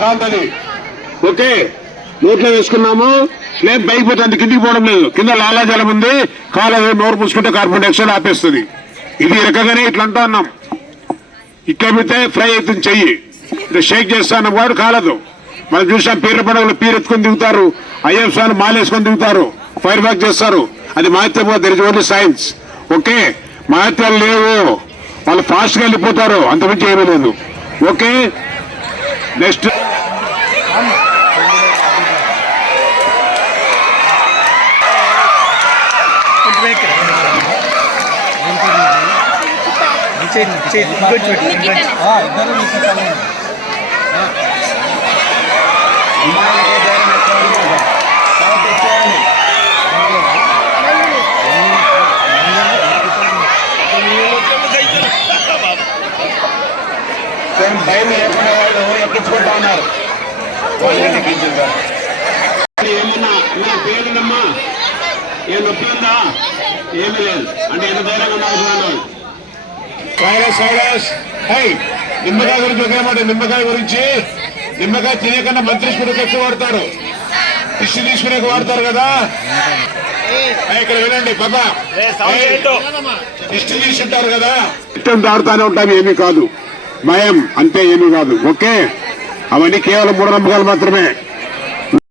కాంతది okay నోట్లో వేసుకున్నాము. స్లేబ్ పైకి పోతే అంత కిందికి పోవడం లేదు. కింద లాలాజలం ఉంది. కాలు నోరు పూసుకుంటే కార్బన్ డైఆక్సైడ్ ఆపేస్తుంది. ఇది ఈ రకంగానే ఇట్లా అంటూ ఉన్నాం. ఇక్కడ పోతే ఫ్రై అవుతుంది చెయ్యి. ఇట్లా షేక్ చేస్తాను వాడు కాలదు. మనం చూసాం పీర్ల పండుగలు పీరు ఎత్తుకొని దిగుతారు. అయ్యప్ప స్వామి మాలేసుకొని దిగుతారు. ఫైర్ బ్యాక్ చేస్తారు. అది మహత్యం. There is only science. Okay మహత్యాలు లేవు. వాళ్ళు ఫాస్ట్ గా వెళ్ళిపోతారు. అంతకుమించి ఏమీ లేదు. ఓకే నెక్స్ట్ భయం లేకుండా వాళ్ళు ఎక్కించుకుంటా ఉన్నారు. ఏమన్నా ఇలా పేరుందమ్మా ఏం నొప్పి ఉందా? ఏమీ లేదు అంటే ఎంత ధైర్యంగా ఉన్నాను. నిమ్మకాయ గురించి ఒకే మాట. నిమ్మకాయ గురించి నిమ్మకాయ తినేకన్నా మంత్రి స్కూల్కి ఎక్కువ వాడతారు. టిష్యూ తీసుకునే వాడతారు కదా. ఇక్కడ వినండి బాబా, టిష్యూ తీసుకుంటారు కదా. ఇష్టం దాడుతూనే ఉంటాం. ఏమీ కాదు. భయం అంతే, ఏమీ కాదు. ఓకే అవన్నీ కేవలం మూఢనమ్మకాలు మాత్రమే.